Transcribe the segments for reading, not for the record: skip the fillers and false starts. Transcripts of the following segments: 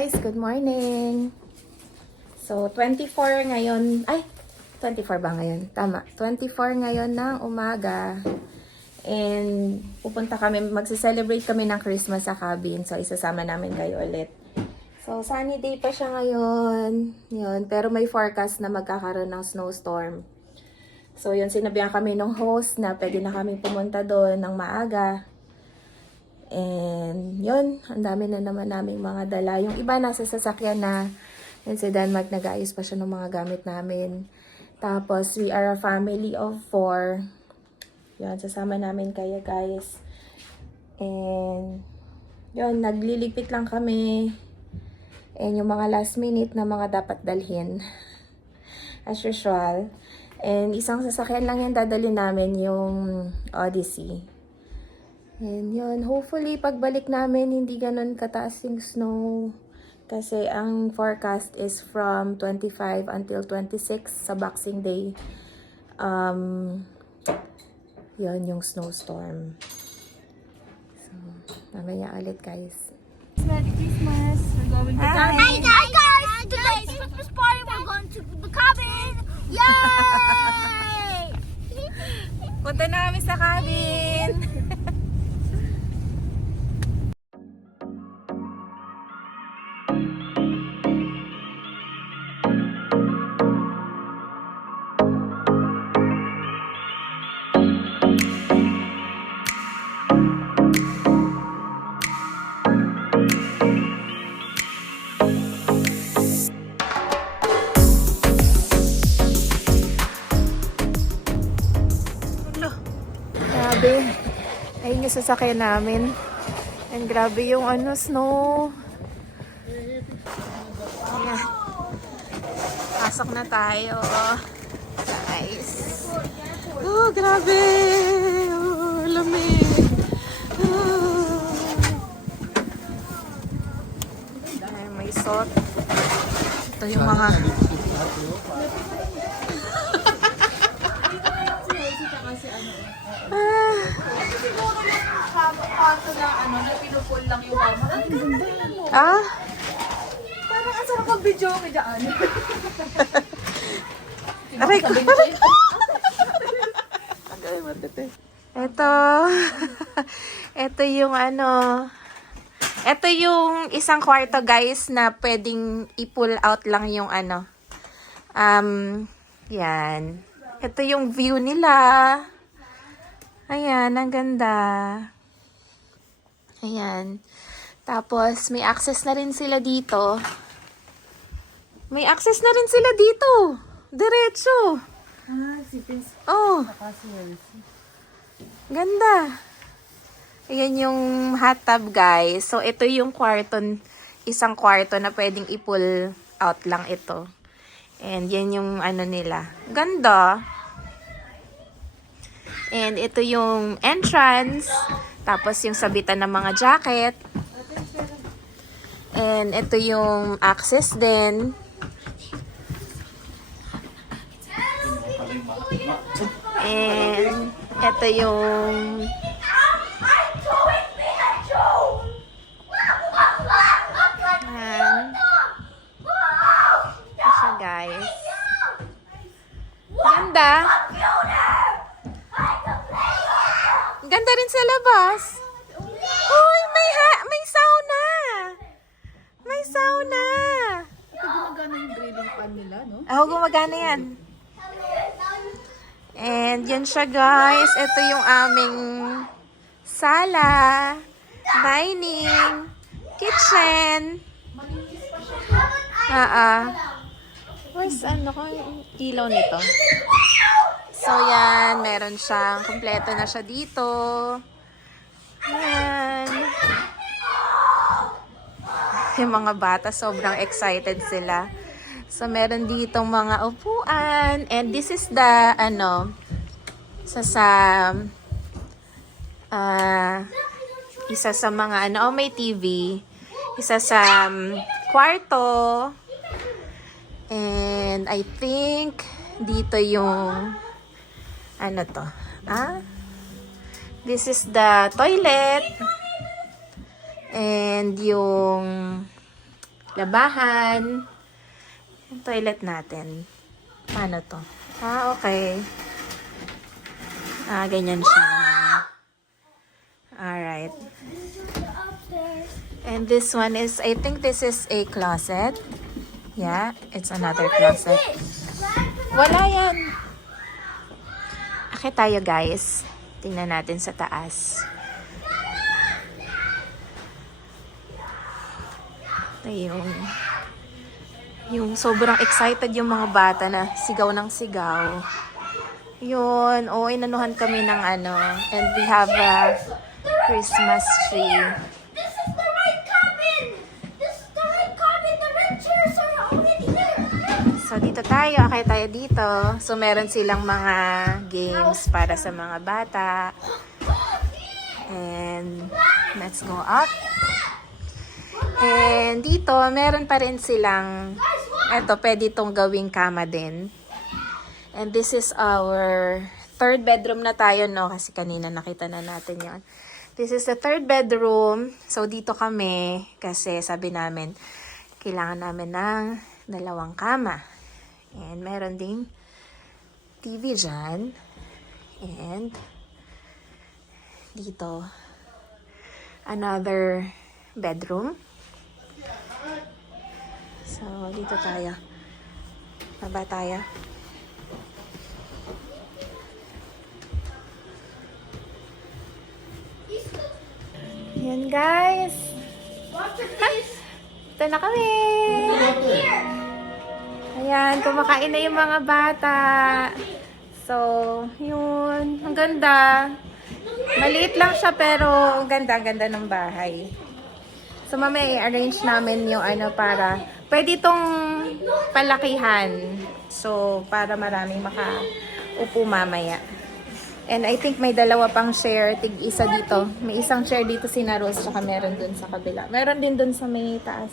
guys, good morning. So 24 ngayon, 24 ba ngayon? Tama, 24 ngayon ng umaga. And pupunta kami, magse-celebrate kami ng Christmas sa cabin. So isasama namin kayo ulit. So sunny day pa siya ngayon. Yun, pero may forecast na magkakaroon ng snowstorm. So yun, sinabihan kami ng host na pwede na kami pumunta doon ng maaga. And yun, ang dami na naman naming mga dala. Yung iba nasa sasakyan na. Yun si Denmark, nag-ayos pa siya ng mga gamit namin. Tapos we are a family of 4. Yun, sasama namin kayo guys. And yun, nagliligpit lang kami. And yung mga last minute na mga dapat dalhin. As usual. And isang sasakyan lang yung dadalhin namin, yung Odyssey. And yun, hopefully pagbalik namin hindi ganun kataas yung snow. Kasi ang forecast is from 25 until 26 sa Boxing Day. Yun yung snowstorm. So, mamaya ulit guys. Merry Christmas! We're going to cabin. Hey guys! Today's Christmas party. We're going to the cabin. Yay! Punta na kami sa cabin! Grabe. Ayun yung sasakyan namin. And grabe yung snow. Ayan. Pasok na tayo. Nice. Oh, grabe. Oh, lamig. Oh. Dahil may sot. Ito yung mga... Parang ang sarap ang video ko dyan. Aray ko. Ito. Ito yung ito yung isang kwarto guys na pwedeng i-pull out lang yung yan. Ito yung view nila. Ayan, ang ganda. Ayan. Tapos, may access na rin sila dito. May access na rin sila dito. Diretso. Si Pins. Oh, ganda. Ayan yung hot tub, guys. So, ito yung kwarto, isang kwarto na pwedeng i-pull out lang ito. And yan yung nila. Ganda. And ito yung entrance. Tapos yung sabitan ng mga jacket. And ito yung access din. And ito yung ito siya guys. Ganda. Ganda rin sa labas. Uy, may sauna. May sauna. Ito gumagana yung grilling pan nila, no? Gumagana yan. And yun siya guys. Ito yung aming sala, dining, kitchen. Where's yung ilaw nito? So yan, meron siyang, kompleto na siya dito. Yan. Yung mga bata, sobrang excited sila. So meron ditong mga upuan. And this is the, isa sa mga, may TV. Isa sa kwarto. And I think, dito yung, this is the toilet. And yung labahan. Yung toilet natin. Paano to? Okay. Ganyan siya. Alright. And this one is, I think this is a closet. Yeah, it's another closet. Wala yan. Akit tayo guys. Tingnan natin sa taas. Ito yung sobrang excited yung mga bata na sigaw ng sigaw. Yun. Inanuhan kami ng ano. And we have a Christmas tree. This is the right cabin. This is the right cabin. The red chairs are already there. So, dito tayo. Akay tayo dito. So, meron silang mga games para sa mga bata. And, let's go up. And, dito, meron pa rin silang, eto, pwede itong gawing kama din. And this is our third bedroom na tayo, no? Kasi kanina nakita na natin yon. This is the third bedroom. So, dito kami, kasi sabi namin, kailangan namin ng 2 kama. And meron ding TV dyan. And dito, another bedroom. So, dito tayo. Baba tayo. Yan guys. Ito na kami. Ayan, kumakain na yung mga bata. So, yun. Ang ganda. Maliit lang siya pero ang ganda ng bahay. So, mamaya i-arrange namin yung ano para pwede itong palakihan. So, para maraming makaupo mamaya. And I think may 2 pang share, tig-isa dito. May isang share dito si Rose, tsaka meron dun sa kabila. Meron din dun sa may taas.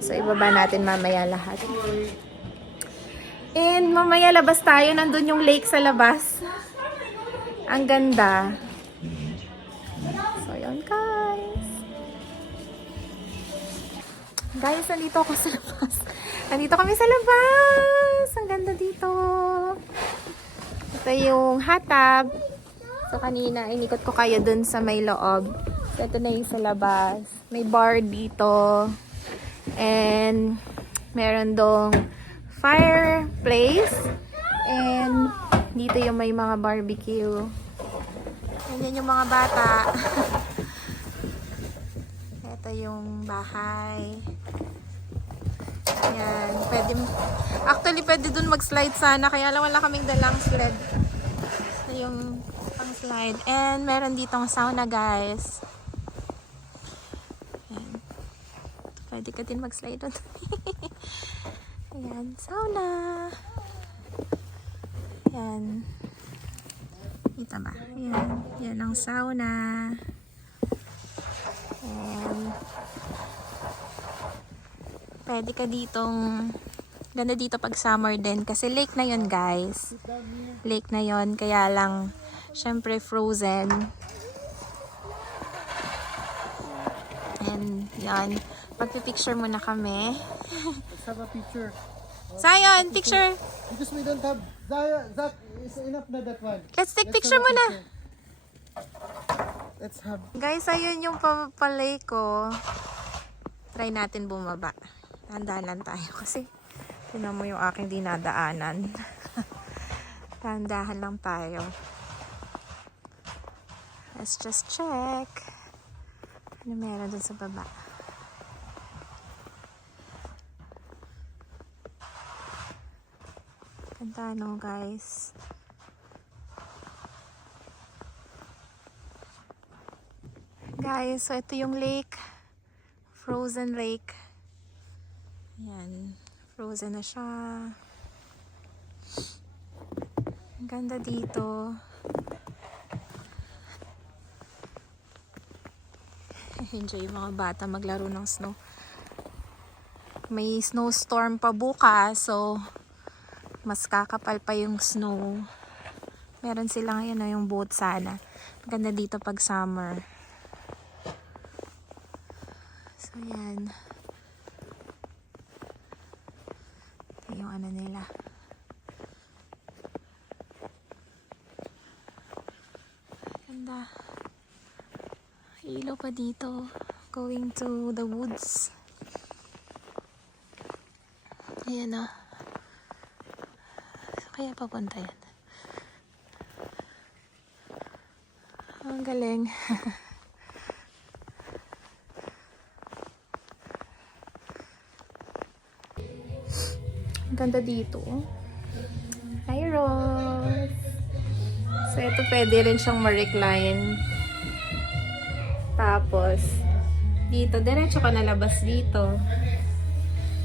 So, ibaba natin mamaya lahat. And mamaya labas tayo. Nandun yung lake sa labas. Ang ganda. So, yun guys. Guys, nandito ako sa labas. Nandito kami sa labas. Ang ganda dito. Ito yung hot tub. So, kanina, inikot ko kayo dun sa may loob. So, ito na yung sa labas. May bar dito. And, meron dong fireplace. And, dito yung may mga barbecue. Yan yung mga bata. Ito yung bahay. Yan. Actually, pwede dun mag-slide sana. Kaya lang wala kaming dalang sled. So, yung pang-slide. And, meron ditong sauna, guys. Yan. Pwede ka din mag-slide doon. Ayan. Sauna. Yan. Kita ba? Yan. Yan ang sauna. And, pwede ka ditong, ganda dito pag summer din. Kasi lake na yon guys. Lake na yon kaya lang, syempre frozen. And, yan. Magpipicture muna kami. Let's have a picture. Zion, picture. Because we don't have... Zach, is enough na that one. Let's take picture muna. Let's have... Guys, ayun yung papalay ko. Try natin bumaba. Tandaan tayo kasi tinan mo yung aking dinadaanan. Tandahan lang tayo. Let's just check. Ano meron dun sa baba? Ganda no guys. Guys, so ito yung lake. Frozen lake. Ayan. Frozen na siya. Ang ganda dito. Enjoy yung mga bata maglaro ng snow. May snowstorm pa bukas, so mas kakapal pa yung snow. Meron sila ngayon yung boat sana. Maganda dito pag summer. So, yan. ilaw pa dito. Going to the woods. Ayan o. Kaya papunta yan. Ang galing. Ang ganda dito. Hi, Rose. So, ito pwede rin siyang ma-recline. Tapos, dito, diretso ka nalabas dito.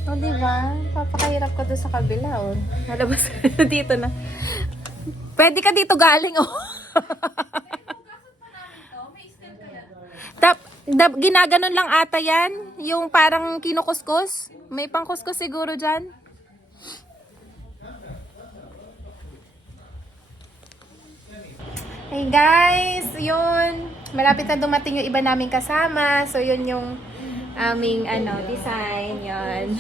O, diba? Papakahirap ka doon sa kabila, o. Nalabas ka dito na. Pwede ka dito galing, o. Ginaganon lang ata yan. Yung parang kinukuskus. May pangkuskus siguro dyan. Hey guys, yun. Malapit na dumating yung iba naming kasama. So yun yung aming design. Yun.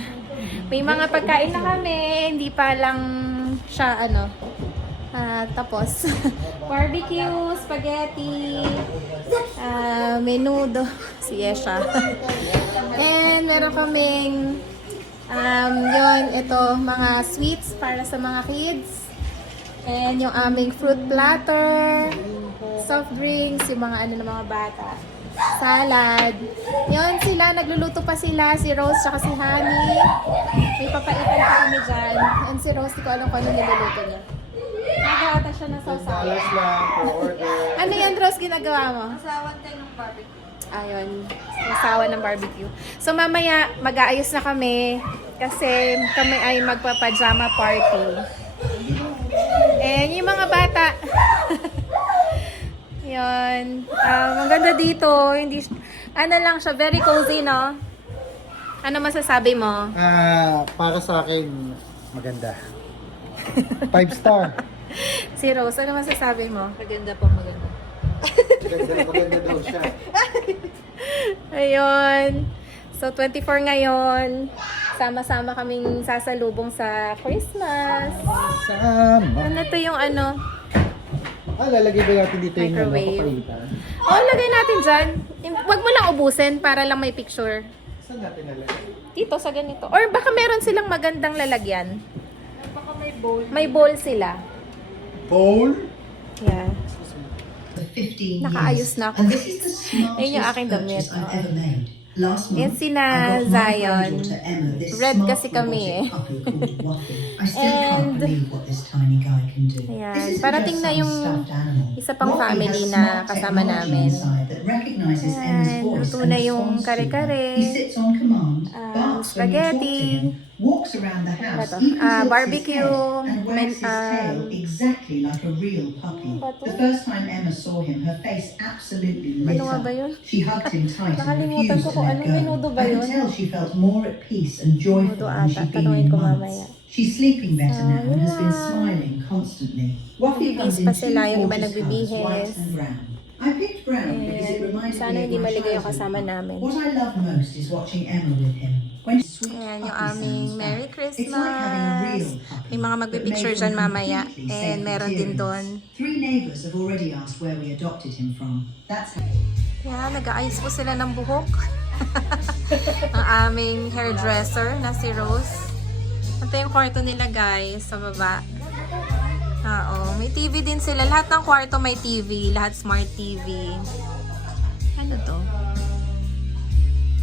May mga pagkain na kami. Hindi pa lang siya tapos. Barbecue, spaghetti, menudo. Si Yesha. And meron kaming ito, mga sweets para sa mga kids. And yung aming fruit platter, soft drinks, yung mga ng mga bata. Salad. Yun sila, nagluluto pa sila, si Rose tsaka si Honey. May papaitan pa kami dyan. And si Rose, di ko alam kung ano niluluto niya. Nagkakata siya ng sausawan. Alas lang for order. Ano yan, Rose, ginagawa mo? Masawan tayo ng barbecue. Ayun, masawa ng barbecue. So mamaya, mag-aayos na kami kasi kami ay magpa-pajama party. And yung mga bata, yun, ang ganda dito, hindi, lang siya, very cozy, no? Ano masasabi mo? Para sa akin, maganda. 5 star. Si Rose, ano masasabi mo? Maganda po, maganda. Maganda daw siya. Ayun. So, 24 ngayon. Sama-sama kaming sasalubong sa Christmas. Sama. Ano to yung Lalagay ba natin dito yung Microwave. papalitan? lagay natin dyan. Huwag mo lang ubusin para lang may picture. Saan natin nalagay? Dito sa ganito. Or baka meron silang magandang lalagyan. Baka may bowl. May bowl sila. Bowl? Yeah. 15 Nakaayos years. na ako. And this is the smartest Ayun yung aking damit. purchase I've ever made. Last Yan month, sina I got my Zion. granddaughter Emma this Red smart kasi kami robotic puppy called Waffle. I still And- can't believe what this tiny guy can do. Ayan. This isn't Parating just na some yung stuffed animal. isa pang Waffle family has na smart kasama technology namin. inside that recognizes Emma's Ayan. voice Luto and na yung responds to her. kare-kare. He sits on command, barks when you talk to spaghetti. him, walks around the house, Ito, even tilts barbecue, his head and wags his tail um, exactly like a real puppy. Bato? The first time Emma saw him, her face absolutely lit Ano nga up. ba yun? She hugged him tight and Nakalimutan refused ko to kung let anong go. menudo ba I yun? could tell she felt more at peace and joyful Menudo than ata. she'd been Tanungin in ko months. mamaya. She's sleeping better now and has been Ayan. smiling constantly. Waffle comes Nagbibihis pa in sila, yung iba two gorgeous nagbibihis. colours, white and brown. I picked brown because it And reminded sana me hindi of my maligay yung childhood. kasama namin. What I love most is watching Emma with him. When sweet Ayan yung puppy aming sounds Merry back. It's like having a real Christmas. puppy, May mga but magpipicture made dyan from mamaya. completely And safe meron din materials. doon. 3 neighbors have already asked where we adopted him from. That's how Yan, nag-aayos po sila ng buhok. Ang aming hairdresser na si Rose. Ito yung kwarto nila guys, sa baba. Oo, may TV din sila. Lahat ng kwarto may TV. Lahat smart TV. Ano to?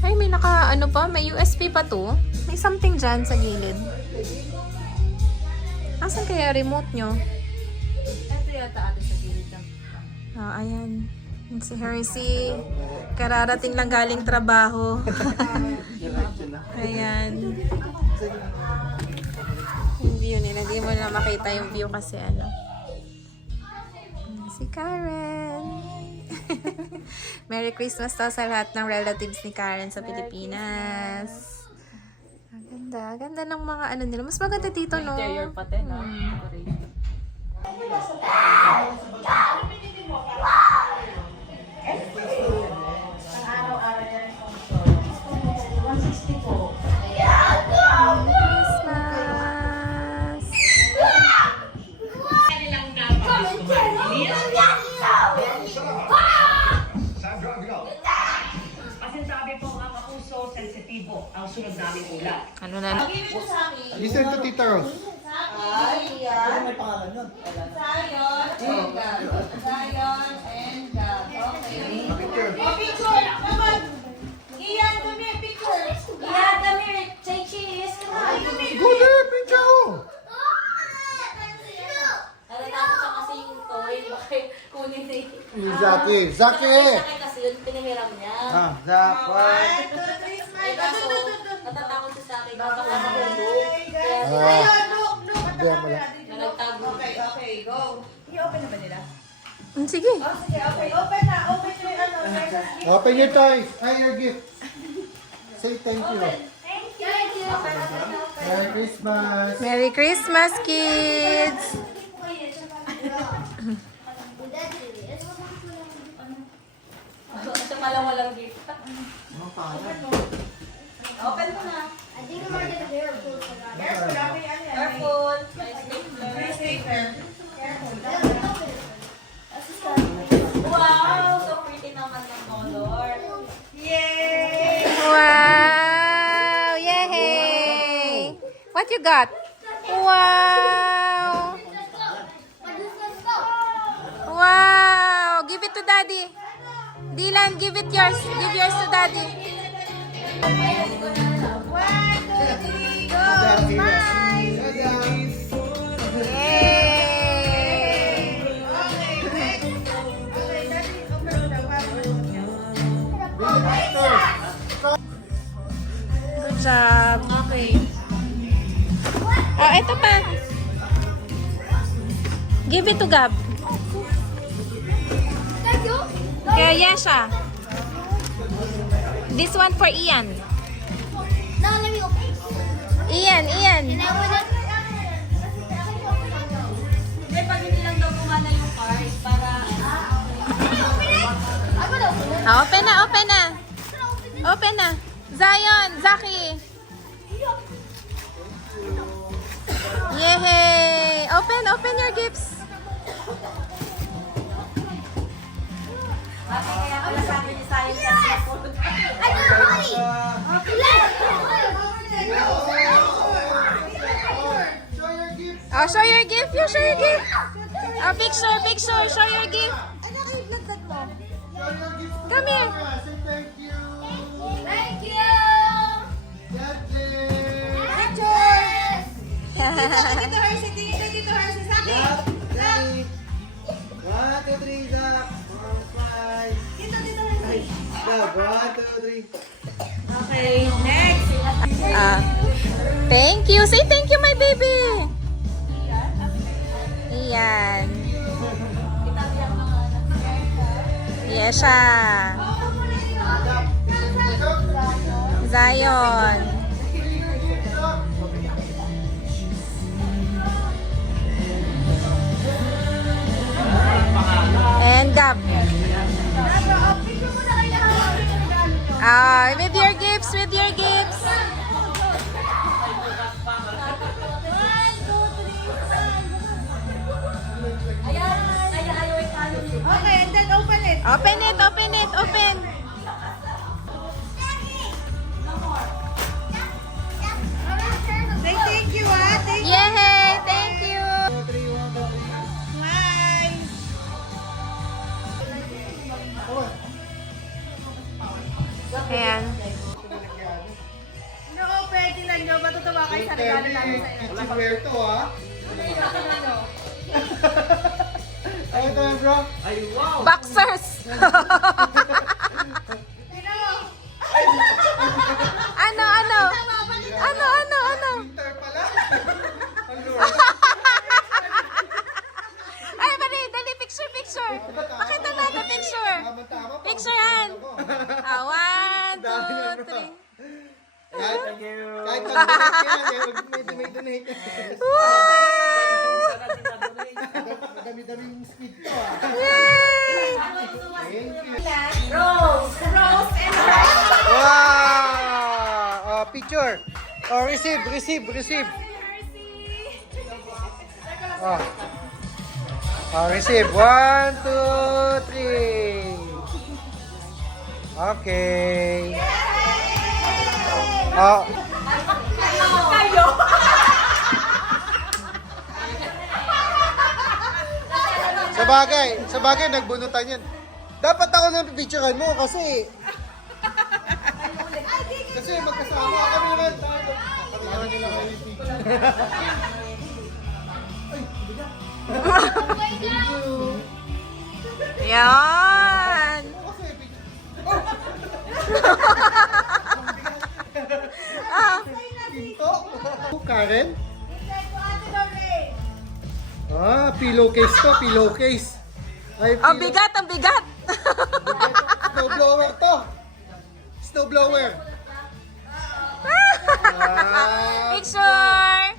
Ay, may may USB pa to. May something dyan sa gilid. Asan kaya remote nyo? Ito yata ate sa gilid ng Ayan. Yan si Hersey. Kararating lang galing trabaho. Ayan. Yung view nila. Hindi mo na makita yung view kasi Si Karen. Merry Christmas daw sa lahat ng relatives ni Karen sa Pilipinas. Ang ganda. Ganda ng mga nila. Mas maganda dito, no? interior pati, no? Christmas! sensitibo ang sunod naming ulat. Ano na? Listen to Tita Rose. May pangalan yun. Go there, picture mo. Zaki, Zaki. Kasi yun, pinihiram niya. Zach, Ay, kaso, natatakot siya sa akin. Baka mahulog. Diyan mo lang. Na nagtago. Sige. Open your toys. Ay, your gift. Say thank you. Merry Christmas. Merry Christmas, kids! Ito pala walang gift. Open mo na. Careful. May stapler. Wow! So pretty naman ng color. Wow! Yay! What you got? Wow! Wow! Give it to Daddy. Dylan, give it yours. Give yours to Daddy. Yay! Good job. Okay. Oh, ito pa. Give it to Gab. Kaya Yesha. This one for Ian. Ian. Hindi, pag hindi lang daw kumana yung card para... Open na. Open na. Zion, Zaki. Yay! Open your gifts. Kaya pala sabi ni Sayo sa phone. Oh, show your gift. You show your gift. Oh, picture. Show your gift. Come here. Say thank you. Thank you! God bless. Dito, Hershey. Tingin dito, Hershey. Sa akin. Daddy. 1, 2, 3, Zach. 1, 5. Dito, Hershey. Zach, 1, 2, 3. Okay, next. Thank you. Say thank you, my baby. Iyan. Yesha. Zion. And Gab. With your gifts. Okay, and then open it. Open. Say thank you, ah. Thank you. Yay! Thank you. Bye. Ayan. No, pwede lang nyo. Matutuwa kayo sa regalo namin sa inyo. Kitchenware to, ha? Ay, ito yan, bro. Boxers. Ano? Winter pala. Ay, dali, picture. Pakita na the picture. Tama-tama pa. Picturean. 1, 2, 3. Kahit mag-donate yan, may donate. Dami-daming speed to, ha? Yay! Thank you. Rose and Wow! Oh, picture. Oh, receive. Oh. Oh, receive. 1, 2, 3. Okay. Ah, Kayo! sa bagay, nagbunutan yan. Dapat ako nang pipicturean mo kasi... Kasi magkasama kami naman tayo. Pakita nila kayo yung picture. Yan! Pinto? Karen? Ah, pillowcase to, pillowcase. Ay, Ang bigat, ang bigat! Snowblower to. Snowblower. Ah, Picture!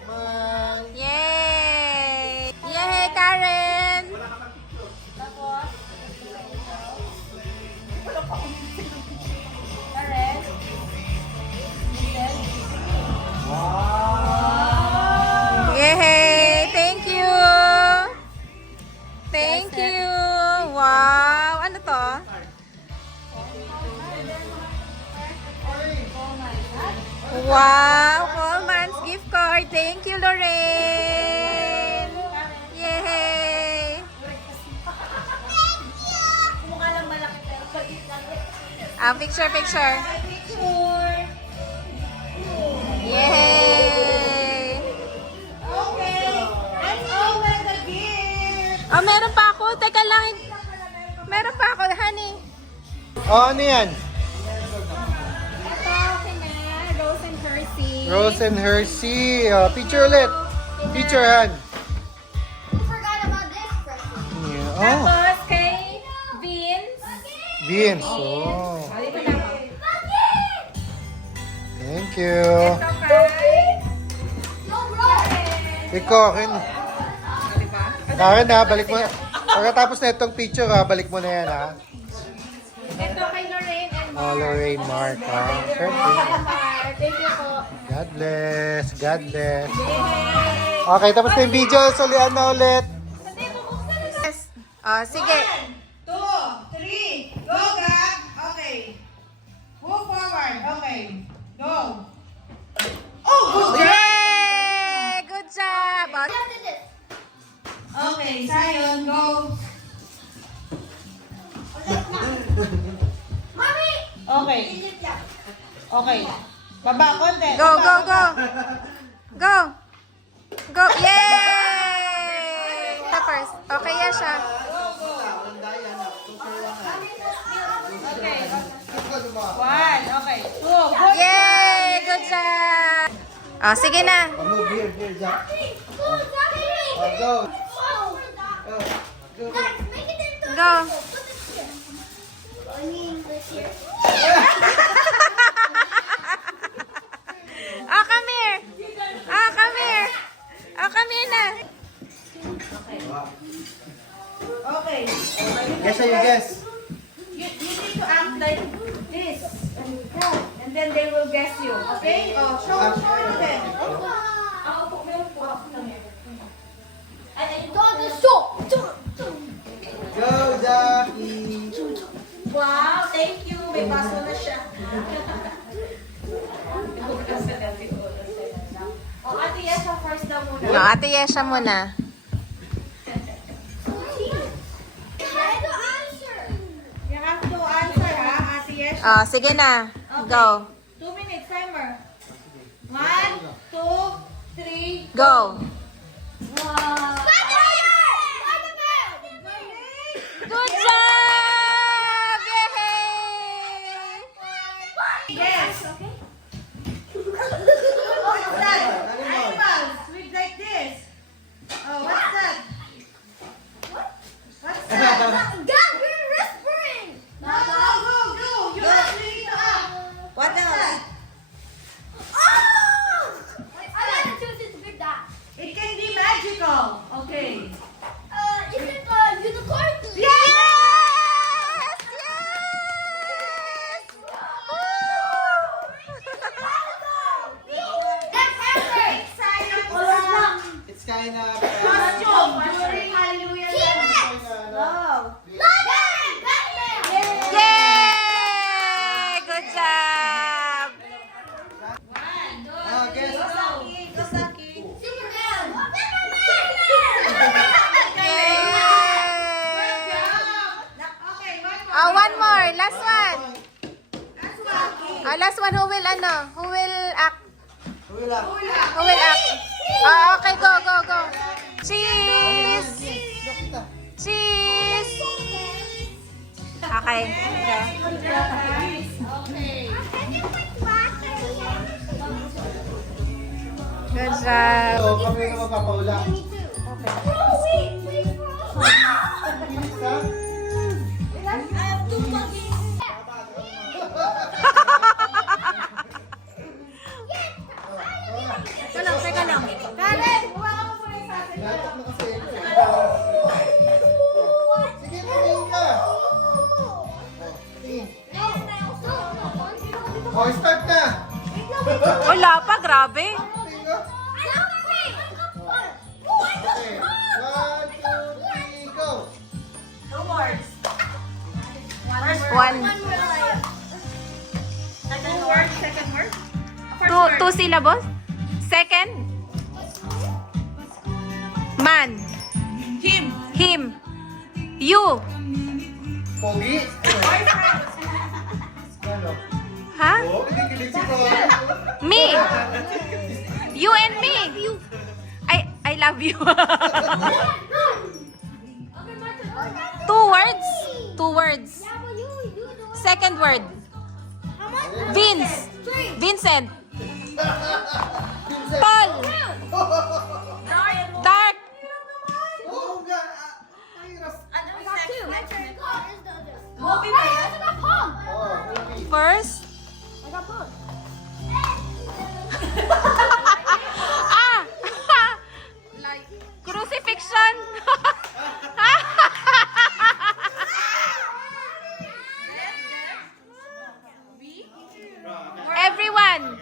smile. Yay! Yay, Karen! Yay! Thank you! Thank you! Wow! Ano to? Wow! Coleman's gift card. Thank you, Lorraine! Yay! Mukha lang malaki pero palit lang. Picture, picture. Yay! Okay. Let's open the gift. Oh, meron pa ako. Teka lang. Meron pa ako, honey. Oh, ano yan? Ito, kina Rose and Hershey. Rose and Hershey. Oh, picture ulit. Picture, Han. You forgot about this present. Yeah. Oh, Tapos kay Vince. Vince. Oh, Dito na ako. thank you. Ito kay... No, bro. Ikaw, Karen. Karen, ha, balik mo. Pagkatapos na itong picture, ha, balik mo na yan, ha. Ito kay Lorraine and Oh, Lorraine Mark, ha. Perfect. Thank you po. God bless. God bless. Yay! Okay, tapos na yung video. Sulian na ulit. Yes. Oh, sige. 1, 2, 3. Go, Gab. Okay. Move forward. Okay. Go. Oh, good job. Yay! Good job! Oh, After this. Okay, Zion, go. Mommy! Okay. Okay. Baba, konti. Go, Baba, go, go! baba. Go! Go! Yay! Ito first. Okay, yan siya. Okay. 1, okay. 2, go. Yay! Good job! Oh, sige na. Move here, Jack. Go, Daddy! Go. Guys, make it into Go. Put it here. I mean, this here. Oh, come here. Oh, come here. Oh, come here na. Okay. Guess how you guess. You need to act like this. And then they will guess you. Okay? Oh, show it to them. Dog is so. Go, Jackie. Wow, thank you. May baso na siya. Oh, Ate Yesha, first daw muna. No, Ate Yesha muna. Try to answer. You have to answer, ha, Ate Yesha. Oh, sige na. Go. 2 minutes timer. 1, 2, 3. Go. Spider-Man! Good job! Yay! Yes. Okay. What's that? Animals with like this. Oh, what's that? What's that? God, you're whispering! No, go. You need to act. What else? Oh! I gotta choose it to be that. It can be magical. Okay. Is it a unicorn? Yes! Yes! Yes! Woo! Last one, who will ano? Who will act? Wala. Who will act? Okay, go, go, go. Cheese! Cheese! Okay. Good job. So, kami na magpapaula. Oh, wait, Bilis ha? I have two puppies. Teka lang. Karen, huwag mo muna yung tatay. Lahat na kasi. Sige, tingin ka. Oh, start na. Wala pa, grabe. Tingin ka. Okay. 1, 2, 3, go. One. Two syllables? Second? Man. Him. You. Pogi. Ano? Ha? Oh, kinikilig si Pogi. Me. You and me. I love you. Two words? Two words. Second word. Vince. Vincent. Paul. Dark. Oo nga. Mahirap. Oh, movie. First. Crucifixion. Everyone.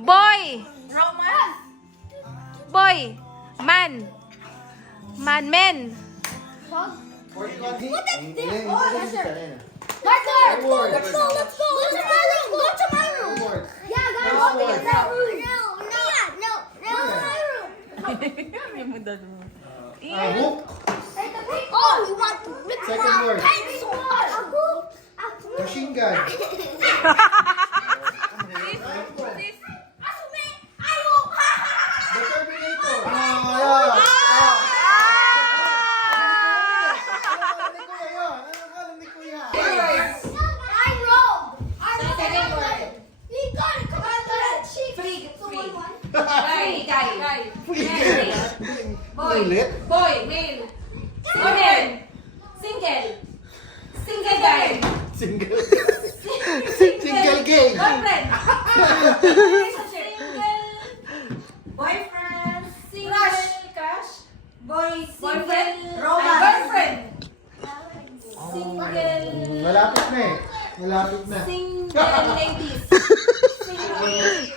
Boy. Boy. Man. Men. What is this? Let's go. Let's go. Let's go. Go to my room. Go to my room. Words. Yeah, guys. First Go word. to that room. No. My room. Hook. Oh, you want to rip Second my word. pencil? A hoop. Machine gun. The Terminator. Yeah. Alam ni Kuya. I rolled. Second word. You got it. Come on, free. Ulit. Boy, male. Single. Single guy. Single. Single gay. Girlfriend. Single. Boyfriend. Single. Crush. Boyfriend. Romance. Girlfriend. Single. Malapit na eh. Malapit na. Single ladies. Single.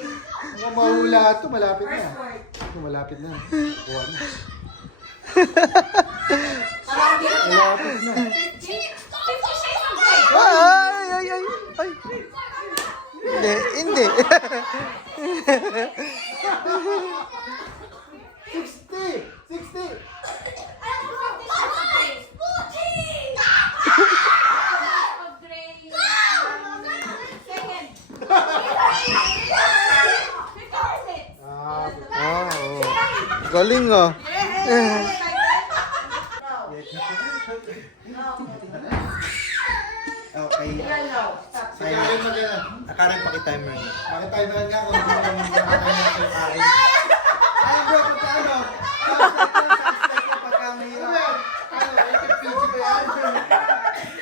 Kung mahula ito, malapit na. First word. Ito, malapit na. Kuha na. Malapit na. 56 Ay! Ay! Hindi. 60! Galing ah. Okay. Nakarin pa kita-timer. Pakitimer nga kung hindi naman nakatimer sa akin. Ay bro, pagkano? Pagka mahirap. Ano, electric PG ba yan?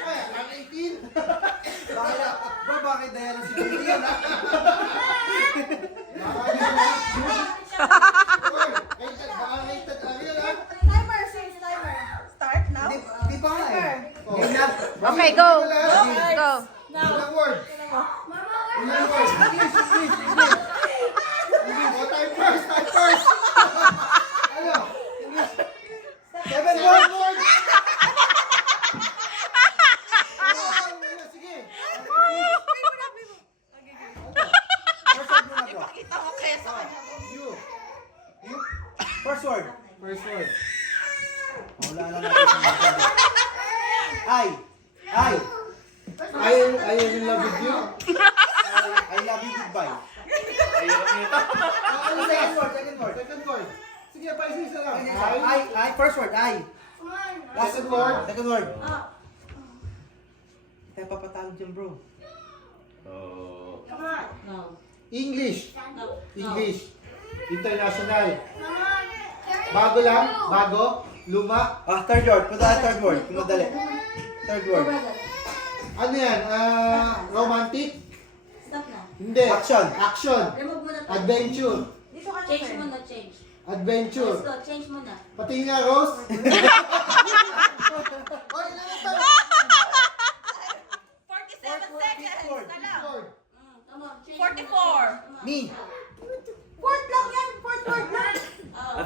Ay, ang 18. Bro, bakit dahil si Baby yan ha? Di pa nga eh. Okay, go. Go. Ilang word? Ilang word? Oh, time first! Ano? 7 word! Sige. First word. First word. Wala lang natin sa mga sabi. Ay. I in love with you. I love you, goodbye. Second word. Sige, pa isa lang. I, first word, I. Come on. Second word. Second word. Tayo papatalo dyan, bro. Come on. No. English. No. English. International. Come on. Bago lang? Bago? Luma? Third word. Punta third word. Kung madali. Third word. Ano yan? Romantic? Stop na. Hindi. Action. Action. Remove mo na to. Adventure. Dito ka change mo na, change. Adventure. Let's go, change mo na. Pati nga, Rose. Fifth word. Come on, change 44. Me. Fourth lang yan. Fourth word lang.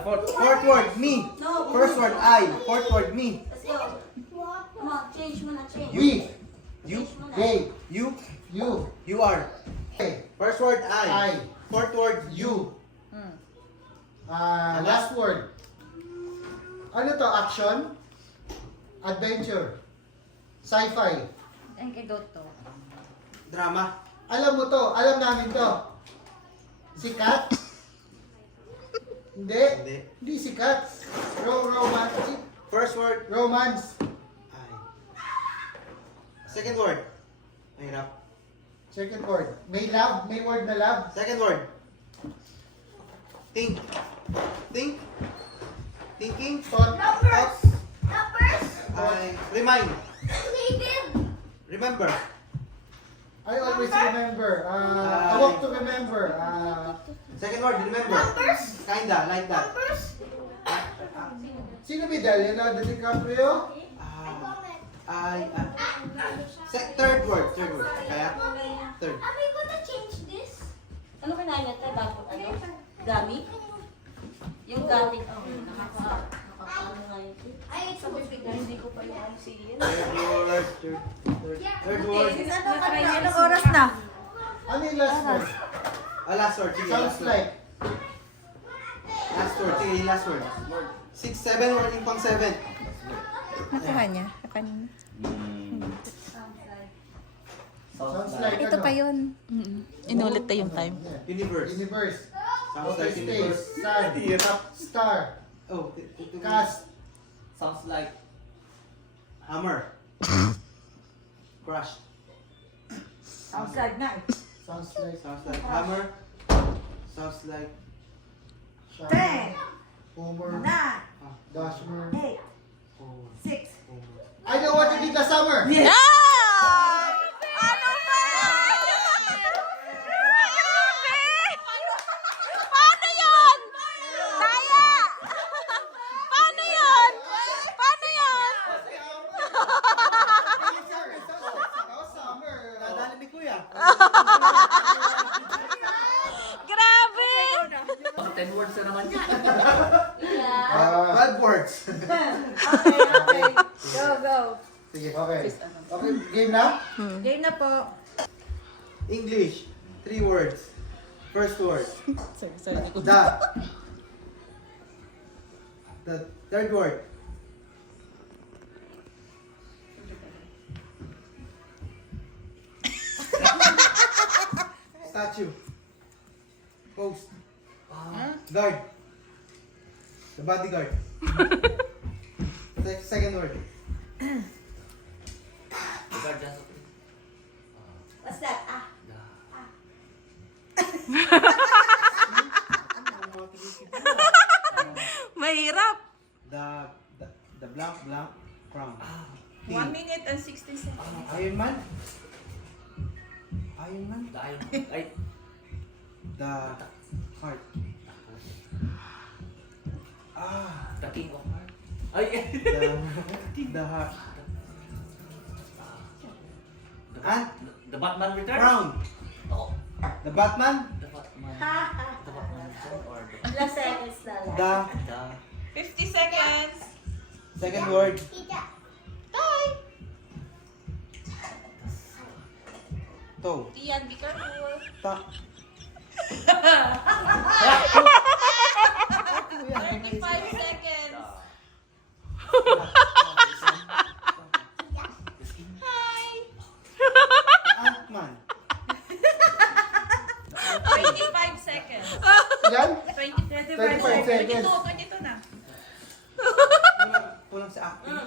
Fourth word, me. No. First word, I. Fourth word, me. Let's go. Come on, change mo na, change. We. You. Change mo na. They. You. You. You are. Okay. First word, I. I. Fourth word, You. Last word. Ano to? Action? Adventure? Sci-fi? Ay, kay Goto. Drama. Alam mo to. Alam namin to. Sikat? Hindi. Hindi. Hindi sikat. Romantic. First word, Romance. I. Second word. Mahirap. Second word. May love? May word na love? Second word. Think. Think. Thinking. Thought. Numbers. Numbers. I. Remind. Sleeping. Remember. I always remember. I want to remember. Second word, remember. Numbers. Kinda, like that. Numbers. Sino bidal? Leonardo DiCaprio? Third word. Kaya? Third. Are we gonna change this? Ano kinain natin? Bago, ano? Gamit? Yung gamit. Oh, nakakaano nga yun. I Sabi bigla, hindi ko pa yung ICU. Third word. Anong oras na? Ano yung last word? Last word. Sige, Sounds last word. like. Last word. Sige, last word. 6, 7, word yung pang 7. Nakuha niya. Kanina. Sounds like Ito ano? pa yun. Inulit na yung time. Universe. Universe. Sounds Okay, like universe. space. Sun. Star. Oh, Cast. Sounds like hammer. Crush. Outside na eh. Sounds like. Sounds like hammer. Sounds like 10, Homer. 9, Dashmer. 8, 6. I know what you did last summer. Ano ba? Paano yun? Kaya! Paano yun? Paano yun? Summer. nadali ni Kuya. Grabe! 10 words na naman yan. Yeah. 12 words. Okay. Go, go. Sige, okay. Okay, game na? Game na po. English. 3 words. First word. Sorry. The third word. Statue. Post. Guard. The bodyguard. Second word. What's that? Mahirap. The blank crown. 1 minute and 60 seconds. Iron Man. Iron Man. Ay, The heart. the king of heart. Ay, The heart. And the Batman Returns? crown. Oh, The Batman. the Batman. The Batman Returns or Ilang seconds na lang. The 50 seconds. second word. Toe. Ian, be careful. Ta. 35 seconds. Batman. 25 seconds. Ilan? 25 25 seconds. 22 na. Kulang sa acting.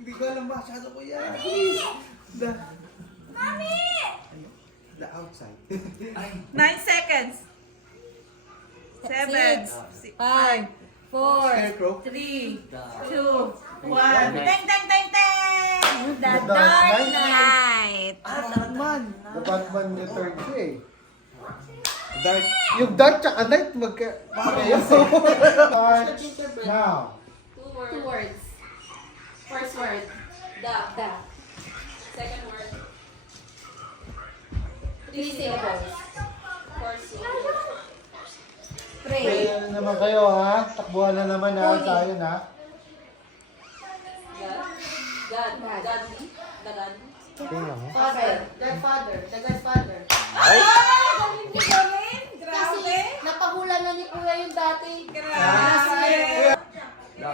Hindi ko alam masyado ko yan. The... Mommy! The outside. 9 seconds. 7, 5, 4, Scarecrow. 3, 2, 1. One. Teng, teng, teng, teng! The The Dark Knight. The Batman Returns eh. Dark. Yung Dark tsaka Knight magka-parehas. Start now. 2 words. First word. The. Second word. 3 syllables. 4 syllables. Pray. Kaya na naman kayo ha. Takbuhan na naman ha. Holy. Tayo na. God. Godly. The God. Tingnan mo. Father. Godfather. The Godfather. Galing ni Galing! Kasi Grabe! napahula na ni Kuya yung dati. Grabe! The.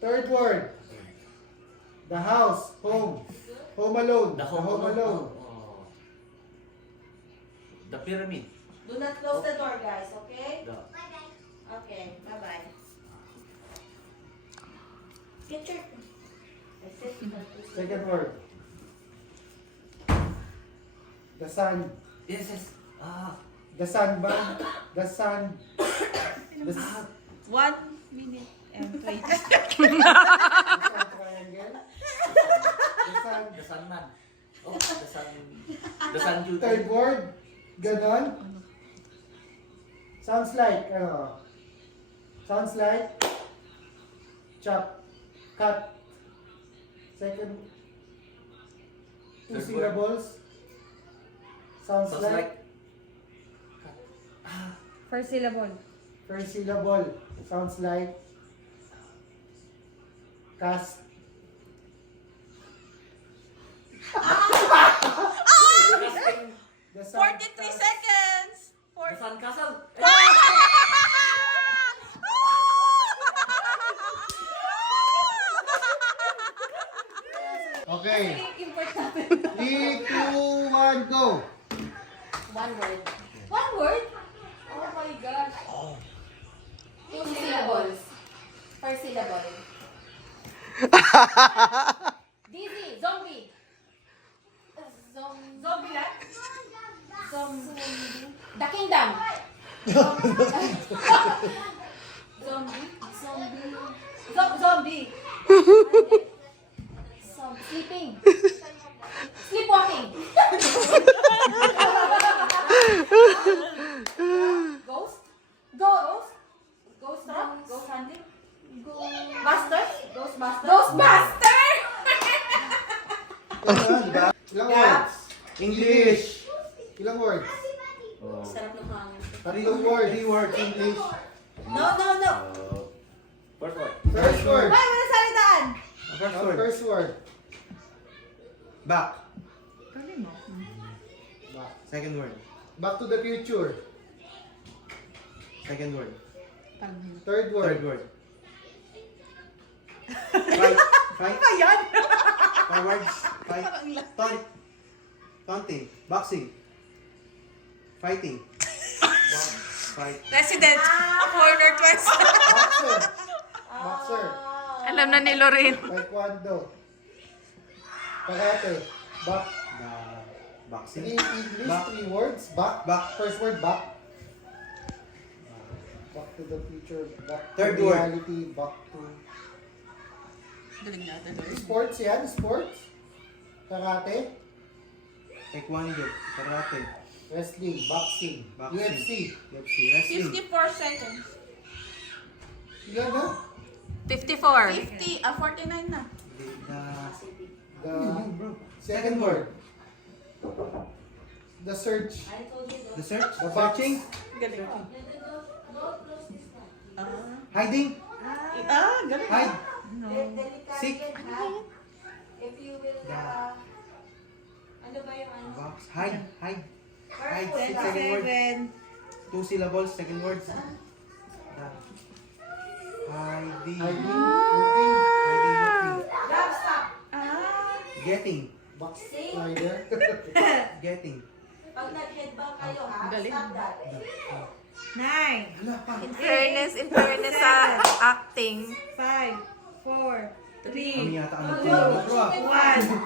Third word. The house. Home. Home alone. The home alone. Oh. The pyramid. Do not close the door, guys, okay? The. Okay, bye-bye. Get your... Second word. The sun. Yes. The sun ba? The sun. The sun 1 minute and 20 triangle. The sun. The sun man. Oh, the sun. The sun duty. Third word. Ganon. Sounds like, sounds like chop, cut. Second, two Third word. syllables. Sounds Sounds like like. First syllable. first syllable. Sounds like cast. The sun 43 seconds! The sun castle. Okay. 3, 2, 1, go. One word. One word? Oh my gosh. 2 syllables. First syllable. Dizzy. Zombie. Zombie lang? Zombie. The Kingdom. Zombie. Zombie. Sleeping. Sleepwalking. Ghost. Ghost hunting. Busters. Ghostbusters. Ghostbuster! Ilang words? English. Ilang words? Sarap ng hangin. Tatlong words. 3 words English. No. First word. First word. Ay, wala salitaan! First word. First word. Back. Galing mo. Back. Second word. Back to the future. Second word. Third word. Third word. Fight. Ayan! Forwards. Fight. Taunt. Taunting. Boxing. Fighting. Fight. Resident. Corner twice. Boxer. Boxer. Alam na ni Lorraine. Taekwondo. Karate. Back. Boxing. Three English, Back. 3 words. Back. Back. First word, back. Back to the future. Back Third to word. reality. Back to... Galing natin. Sports yan? Sports? Karate? Taekwondo. Karate. Wrestling. Boxing. Boxing. UFC. UFC. Wrestling. 54 seconds. Ilan na? 54. 49 na. The second word. The search. The search. The box. Searching. Galing. Hiding. Galing. Hide. Seek. If you will, ano ba yung ano? Box. Hide. Hide. Seek. Second word. 27. 2 syllables. Second word. Hiding. Hiding. Looking. Hiding. Looking. Ah, Getting. See? Slider. Getting. Pag nag-headbang kayo ha, stop that. 9, In fairness sa acting. 5, 4, 3, Kami yata ang 2, 1.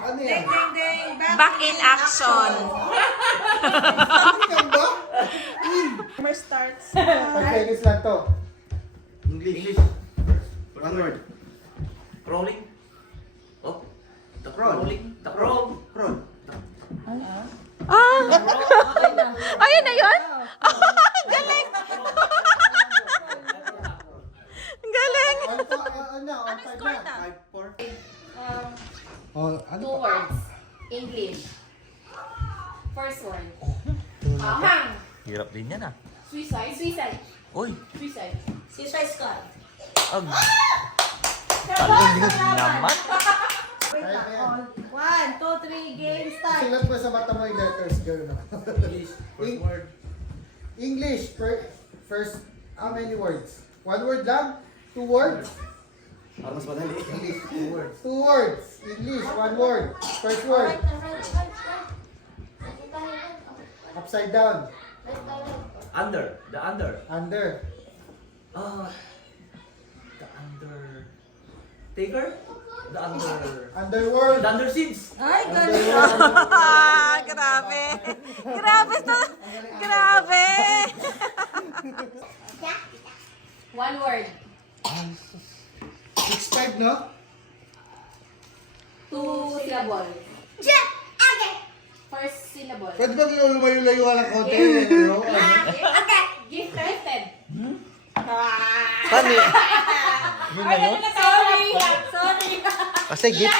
Ano Ding, yan? ding, ding. Back in action. Ano ba? Timer starts. Pag-tennis lang to. English. One word. Crawling. Oh. The Crawl. crawling. The crawl. Crawl. Ah! Ayun na yun? Galing! Galing! On five na. 5, 4. Oh, ano Two pa? words. English. First word. Hang. Hirap din yan ah. Suicide. Suicide. Uy. Suicide. Suicide Squad. Ag. Talong naman. Kaya ba yan? 1, 2, 3, game start. Sulat mo sa mata mo yung letters, girl. English. First word. English, first, how many words? One word lang? 2 words? Para mas madali. English, 2 words. 2 words. English, 1 word. First word. Upside down. Under. The under. Under. The under. Taker? The under. Underworld. The under seeds. Ay, galing. Underworld. Grabe. Grabe to. Grabe. One word. 6-5, no? Two syllable. Jet. Okay. First syllable. Pwede bang lumayo-layo ka ng konti? Ano? Okay. Gifted. Paano? Yun na yun? Sorry. Kasi gift.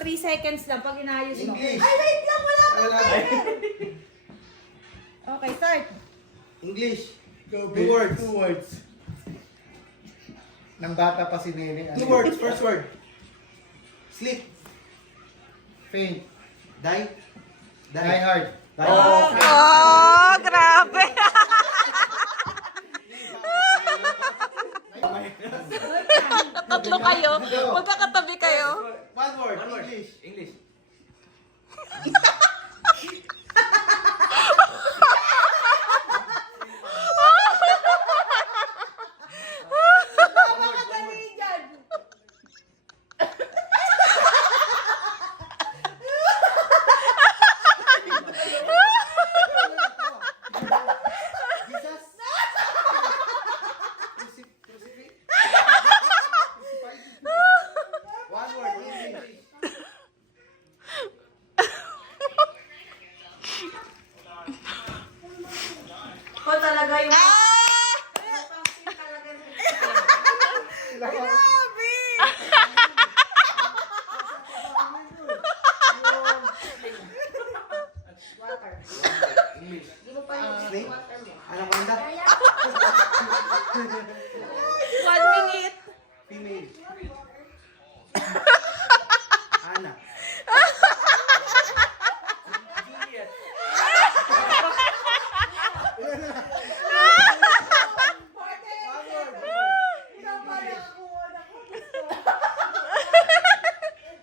3 seconds lang pag inayos mo. English. Ay, wait lang. Wala pa. Wala. Okay, start. English. Go, 2 words. 2 words. Nang bata pa si Nene. 2 words. First word. Sleep. Faint. Die. Die hard. Die. Oh, grabe. Tatlo kayo. Magkakatabi kayo. 1 word. One word. English. English. Napakadali dyan. Jesus. One word. English. Ko talaga yung... English. Snake. Anaconda. 1 minute. Female. Ana. Juliet. Ikaw pa nakakuha na ko.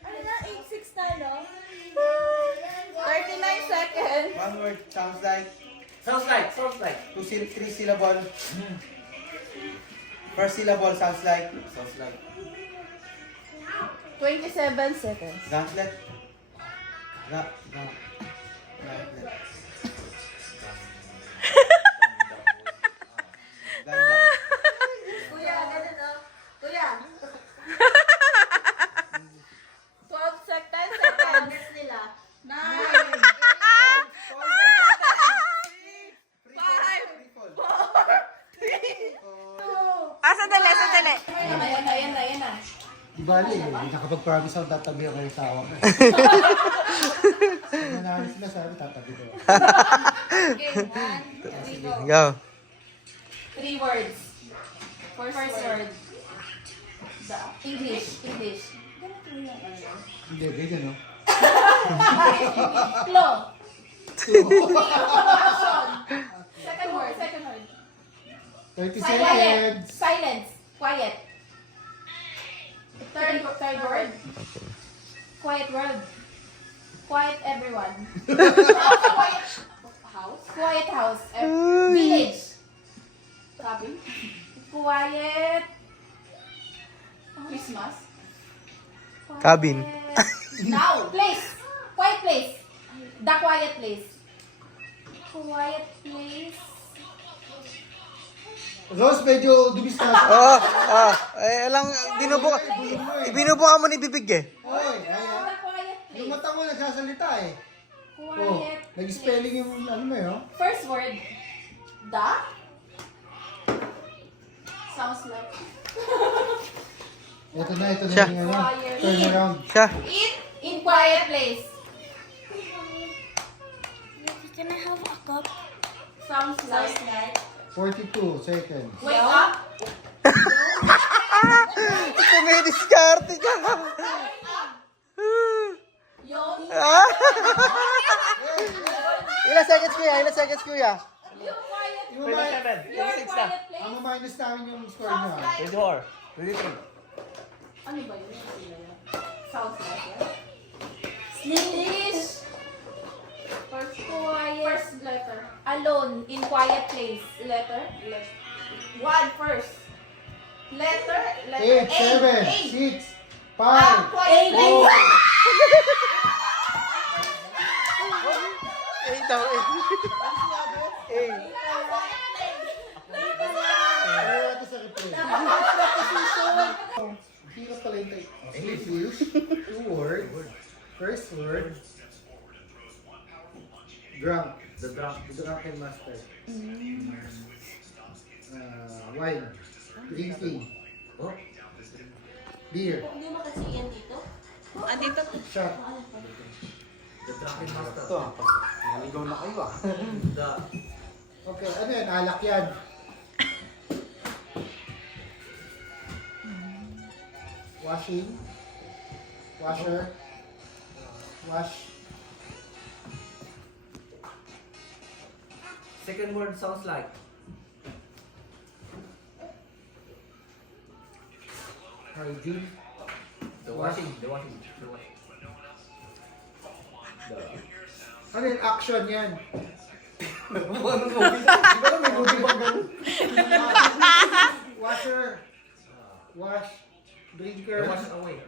Ano na, 8-6 na, no? 39 seconds. 1 word. Sounds like. Sounds like. Sounds like. 3 syllable. First syllable sounds like. Sounds like. 27 seconds. Gauntlet. Gauntlet. Ganda. Kuya, ganun o. Kuya. 12 seconds. 10 seconds. Next nila. 9. Sandali, sandali. Ayan na. Di bali, hindi nakapag-promise ako tatabi ako yung tawa ko. Ano na sila sabi, tatabi ko. Okay, 1, 2, go. Go. 3 words. First word. English. Hindi, ganyan no? Flow. Second word. 30 Quiet. seconds. Silence. Quiet. Third word. Quiet word. Quiet everyone. Quiet house. Quiet house. Village. Cabin. Quiet. Christmas. Cabin. Now. Place. Quiet place. The quiet place. Quiet place. Rose, medyo dubis na. Lang, binubuka mo ni bibig eh. The Oy, quiet yung place. mata mo nagsasalita eh. Quiet Nag-spelling yung ano mo yun. First word. The. Sounds like. Ito na Siya. yung ano. Quiet. Turn around. In quiet place. Can I have a cup? Sounds like. 42 seconds. Wake up. Ito may diskarte ka. Yawn. Ilang seconds kuya? Ilang seconds kuya? Yung quiet. Yung Your quiet place. ang minus namin yung score nyo. 24. 23. Ano ba yun? Sounds like it. English. First quiet. First letter. Alone in quiet place. Letter. One first. Letter. 8, 7, 6, 5, Quiet place. Ito sa replay. Hirap pala yung type. English, 2 words. First word. Drunk. The drunk. The drunken master. Wine. Drinking. Oh. Beer. Hindi mo kasi yan dito? Shot. The drunken master. Ito, naligaw na kayo ah. The Okay, ano yan? Alak yan. Washing. Washer. Wash. second word sounds like. Hygiene. The washing. The washing. The washing. Ano yan? Action yan. Ano movie? Di ba may movie bang ganun? Washer. Wash. Drinker. The wash away.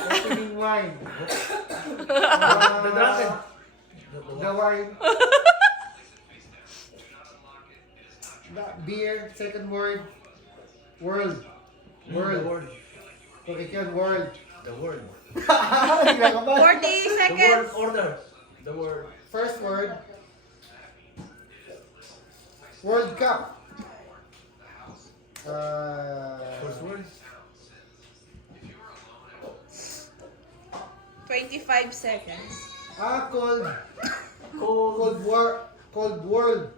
Opening wine. The drunken. The wine. Beer. Second word. World. The World. word. Correct yan. World. The word. 40 The seconds. word order. The word. First word. World Cup. First word. 25 seconds. Cold. Cold. Cold war. Cold world.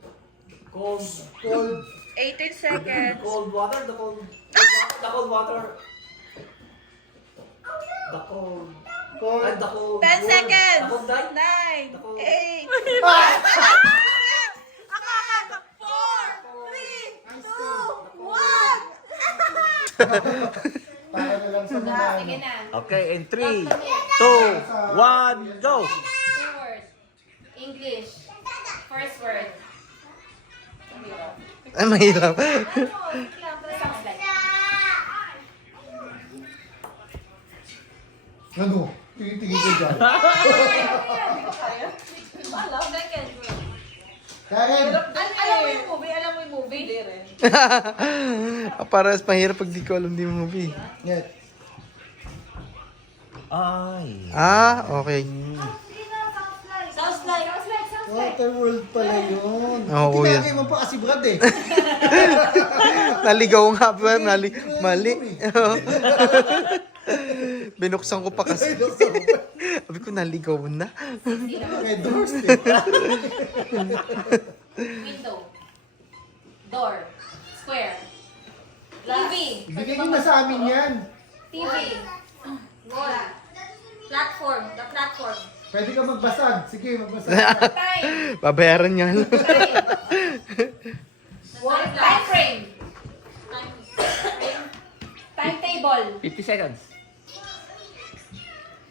Cold. Cold. 18 seconds. Cold water. The cold. The cold water. The cold. Cold. And the cold. 10 world. seconds. The cold night. 9, The cold. 8, 4, 3, 2, 1. Para na lang sa mga Sige na. Okay, in 3, 2, 1, go! Two words. English. First word. Ay, mahirap. Sounds like. Ano? Tingin-tingin ko dyan. Karen! Alam mo yung movie? Alam mo yung movie? Hindi rin. Parang mahirap pag di ko alam di movie. Yes. Ay. Okay. Sounds like. Waterworld pala yun. Oo, kuya. Tinagay mo pa kasi Brad eh. Naligaw nga ba? Mali. Binuksan ko pa kasi. Sabi ko, naligaw na. May doors eh. Window. Door. Square. TV. Ibigay nyo na sa amin yan. TV. Wall. Platform. The platform. Pwede ka magbasag. Sige, magbasag. Time. Babayaran niya. Time. Wall. Time frame. Timetable. 50 seconds.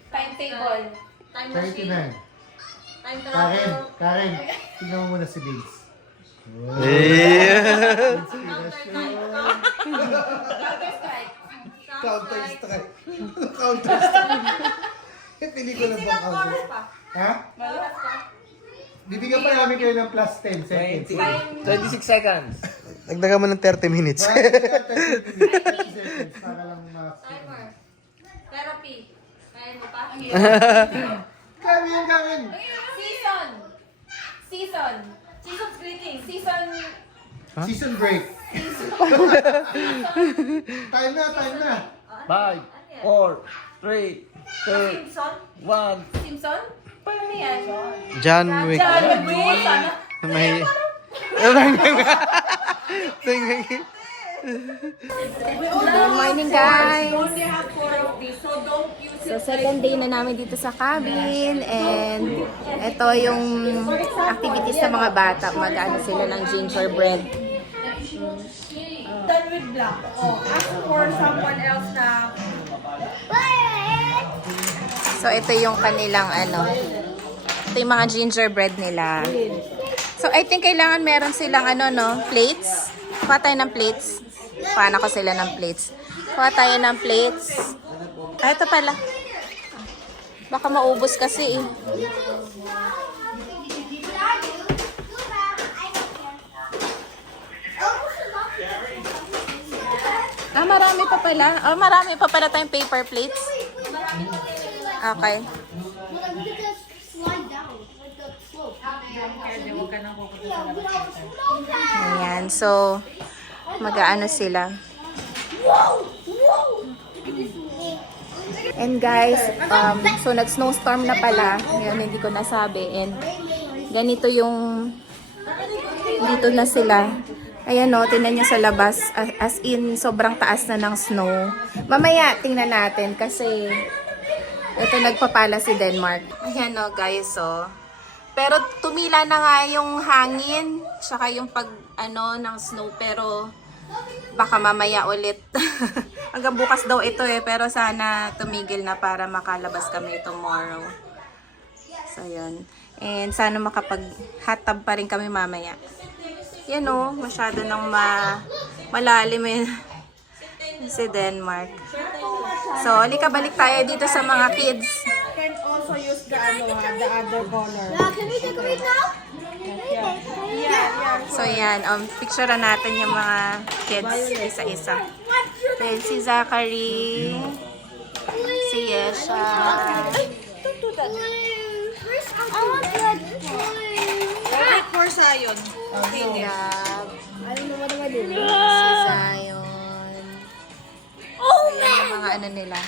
Time Timetable. Time machine. 39. Time Karen, travel. Karen, tingnan mo muna si Vince. Counter strike. Counter Strike. Counter Strike. Pelikula ba Counter? Ha? Bibigyan pa namin kayo ng plus 10 seconds. 26 seconds. Nagdaga mo ng 30 minutes. 30 seconds para lang mas... Timer. Therapy. Kaya mo pa? Kami yan, Karen! Season. Season. Season's greeting. Season. Season break. Time na, time na. 5, 4, 3, 2, Simpson. 1. Simpson? Ano yan? John Wick. John Wick. May... Good morning, guys. Only have 4 of these, so don't use So, second day na namin dito sa cabin. And ito yung activities sa mga bata. Mag-ano sila ng gingerbread. done with black. Oh, ask for someone else na So, ito yung kanilang ano. Ito yung mga gingerbread nila. So, I think kailangan meron silang ano, no? Plates. Kuha tayo ng plates. Kuha ko sila ng plates. Kuha tayo ng plates. Ah, ito pala. Baka maubos kasi eh. Ah, marami pa pala. Oh, marami pa pala tayong paper plates. Okay. Ayan. So, mag-aano sila. And guys, so nag-snowstorm na pala. Ngayon, hindi ko nasabi. And ganito yung dito na sila. Ayan o, tingnan nyo sa labas. As in, sobrang taas na ng snow. Mamaya, tingnan natin kasi ito nagpapala si Denmark. Ayan o guys o. Pero tumila na nga yung hangin. Tsaka yung pag ano ng snow. Pero baka mamaya ulit. Hanggang bukas daw ito eh. Pero sana tumigil na para makalabas kami tomorrow. So yun. And sana makapag-hot tub pa rin kami mamaya. Yan o, masyado nang malalim eh. Si Denmark. So, halika balik tayo dito sa mga kids. Can also use the the other color. Can we decorate now? So, yan. Picturean natin yung mga kids isa-isa. Then, si Zachary. Si Yesha. I want red toy. Wait for Zion. Si Gab. I don't know what am I doing. Si Zion. Oh Yung mga ano nila.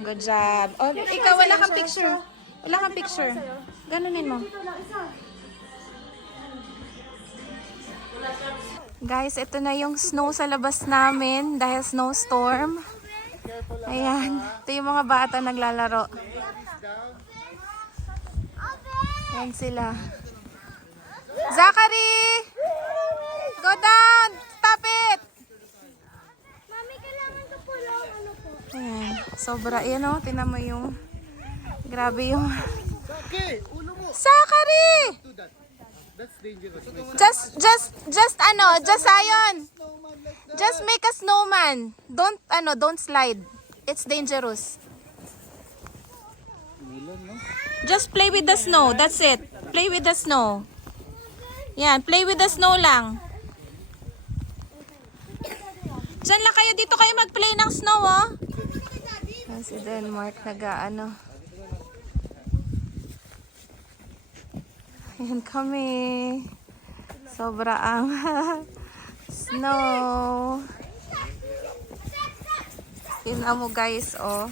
Good job. Oh, ikaw wala kang picture. Wala kang picture. Ganunin mo. Guys, ito na yung snow sa labas namin dahil snowstorm. Ayan. Ito yung mga bata naglalaro. Ayan sila. Zachary! Go down! Stop it! Mami, kailangan ko po lang ano po. Ayan. Sobra. Ayan o. Tinan mo yung... Grabe yung... Zachary! Just Zion. Just make a snowman. Don't slide. It's dangerous. Just play with the snow. That's it. Play with the snow. Yan, play with the snow lang. Diyan lang kayo. Dito kayo mag-play ng snow, oh. Si Denmark nag-ano. Ayan kami. Sobra ang snow. Tingnan mo guys, oh.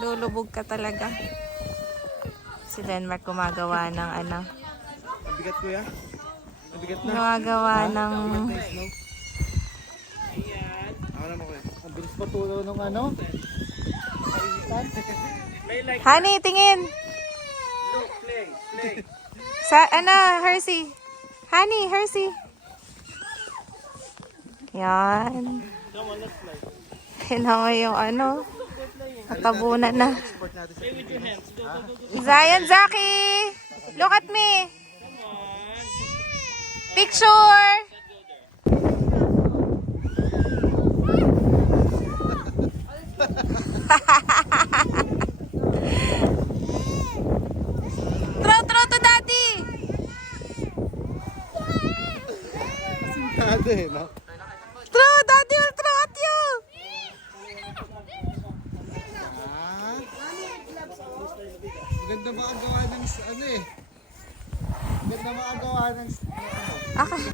Lulubog ka talaga. Si Denmark gumagawa ng ano. Mabigat kuya? Mabigat na. Gumagawa ng... Ako naman kuya. Ang bilis patulo nung ano? Honey, tingin! Sa, ano, Hershey. Honey, Hershey. Yan. Hinawa yung ano. Natabunan na. Zion, Zaki! Look at me! Picture! Throw to daddy! Sintado eh, no? Throw! Daddy will throw at you! Ganda makagawa ng ano eh. Ganda makagawa ng Okay.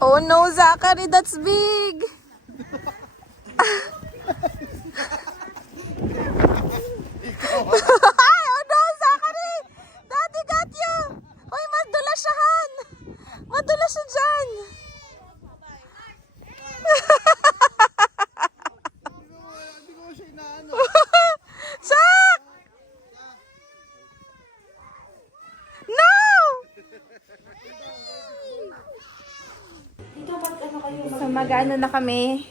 Oh no, Zachary, that's big! Oh no, Zachary! Daddy got you! Uy, madulas siya, Han! Madulas siya dyan! Zach! No! So mag-ano na kami.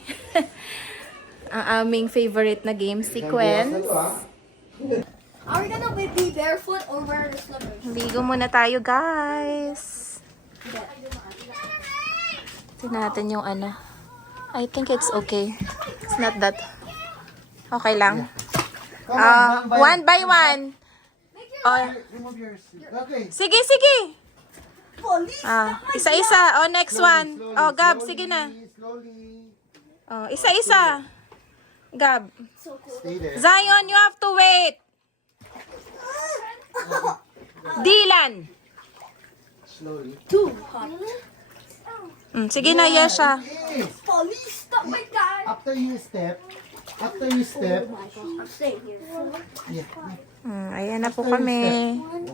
Ang aming favorite na game sequence. Are we gonna be barefoot or wear slippers? Ligo muna tayo, guys. Tignan natin yung ano. I think it's okay. It's not that. Okay lang. One by one. Oh, remove yours. Okay. sige, sige. Isa-isa. Oh, next one. Oh, Gab, sige na. Slowly. Oh, isa-isa. Gab. Stay there. Zion, you have to wait. Dylan. Slowly. Sige na, Yesha. Yes. Police, stop my guy! After you step. I'm staying here. Yeah. Ayan na po kami. 1, 2, 3,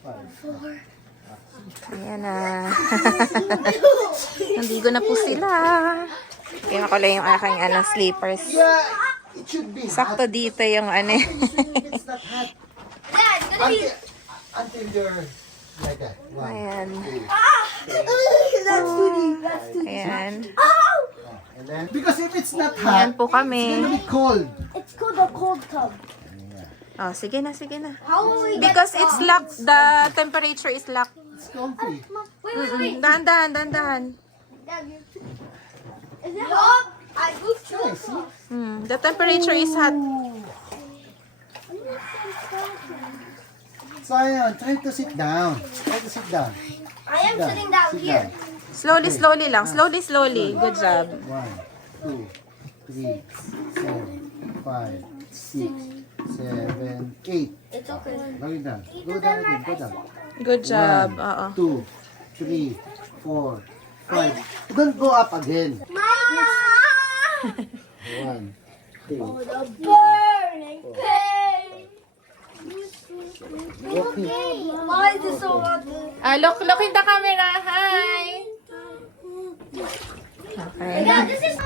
4. Ayan na. Nandigo na po sila. Kaya ko lang yung aking sleepers. Yeah, it should be Sakto dito yung It's not hot. Dad, it's gonna be... Until you're like that. 1, Ayan. That's too deep. That's too deep. Ayan. and then, because if it's not Ayan hot, po it's gonna kami. be cold. It's called a cold tub. Oh, sige na, sige na. How will we get Because it's locked. The temperature is locked. It's comfy. Wait. Dahan-dahan, dahan-dahan. Dad, is it hot? I moved to The temperature is hot. Zion, try to sit down. Try to sit down. I am sitting down Sit here. down. Slowly, slowly lang. Slowly, slowly. Good job. 1, 2, 3, 4, 5, 6, 7, 8. It's okay. Going down. Go down again. Go down. Good job. Oo. 2, 3, 4, 5. Don't go up again. Mama! 1, 2. The burning pain. Okay. Why is it so hot? Look in the camera. Hi. Okay. Yeah, this is.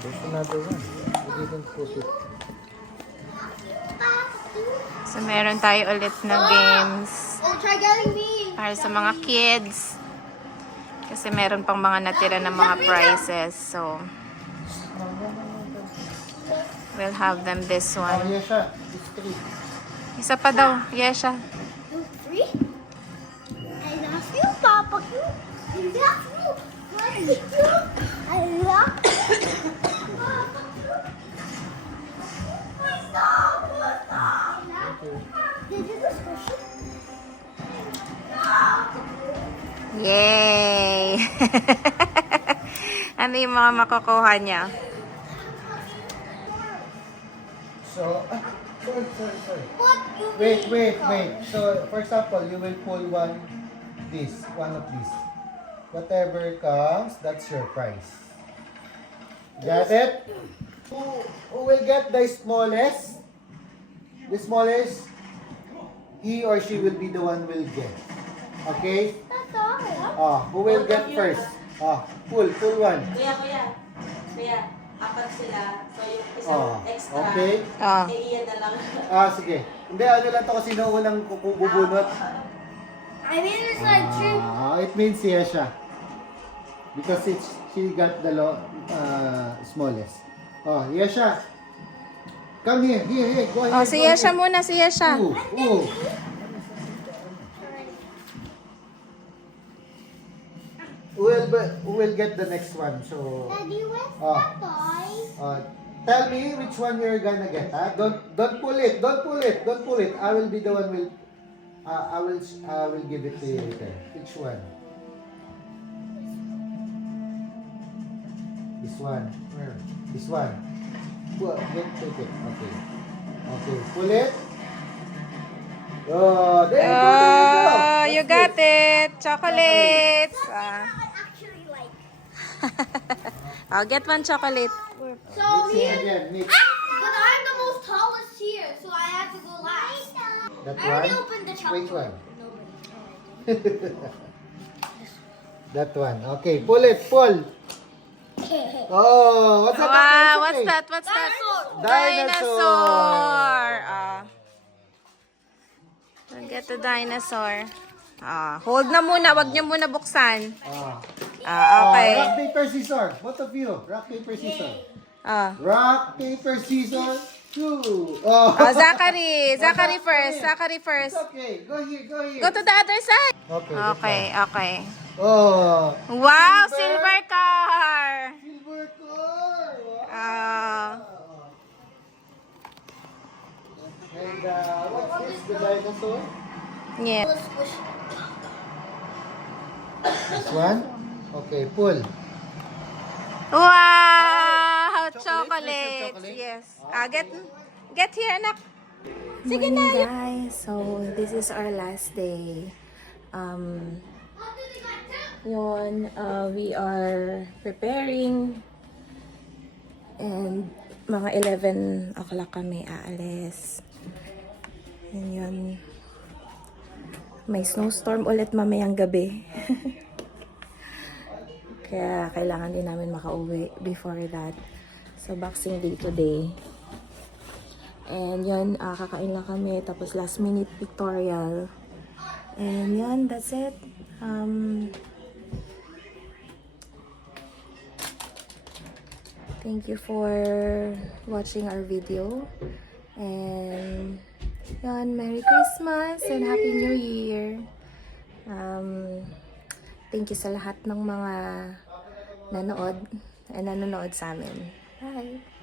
There's another one. We didn't put it. So, meron tayo ulit na games Oh, try getting me. para sa mga kids. Kasi meron pang mga natira na mga prizes. So, we'll have them this Oh, one. yeah, siya. It's 3. Isa pa daw. Yesha. Three? I love you, Papa. I love you. I love you. Did you just push it? Yay! Ano yung mga makukuha niya? So, sorry. What you Wait. mean? So, for example, you will pull one of these. Whatever comes, that's your prize. Got it? Who will get the smallest? The smallest, he or she will be the one will get. Okay? That's all. Who will get first? Pull one. Kuya. Apat sila. So yung isang Oh, extra. okay. Iyan na lang. Sige. Hindi, ano lang to kasi noong bubunot. I mean, it's like three. It means siya siya. Because she got the smallest. Yesha. Come here. Go ahead. Si Yesha muna, si Yesha. Ooh. Who will get the next one? So, Daddy, where's Oh. the toy? tell me which one you're gonna get. Don't pull it. I will be the one will. I will give it to you later. Which one? This one. Where? This one. Take it. Okay. Pull it. There you go. You got it. Chocolates. I actually like. I'll get one chocolate. So Mix here, it again. Mix. but I'm the most tallest here, so I have to go last. That I already one. opened the chocolate. Which one? Nobody. That one. Okay, pull it. Pull. What's that? Wow, what's that? Dinosaur. We'll get the dinosaur. Hold na muna, wag niyo muna buksan. Okay. Rock, paper, scissors. Both of you. Rock, paper, scissors. Rock, paper, scissors. Two. Zachary first. It's okay. Go here. Go to the other side. Okay. Okay. Oh. Wow, silver car. Silver car. Wow. And what's this? The dinosaur? Yeah. Let's squish it. This one? Okay, pull. Wow, Chocolates? chocolates. Chocolate? Yes. Get here, anak. Sige na. Guys, so this is our last day. We are preparing and mga 11 o'clock kami aalis. Yun. May snowstorm ulit mamayang gabi. Kaya kailangan din namin makauwi before that. So, Boxing Day today. And yun, kakain lang kami. Tapos last minute pictorial. And yun, that's it. Thank you for watching our video. And yun, Merry Christmas and Happy New Year. Thank you sa lahat ng mga nanonood sa amin. Bye!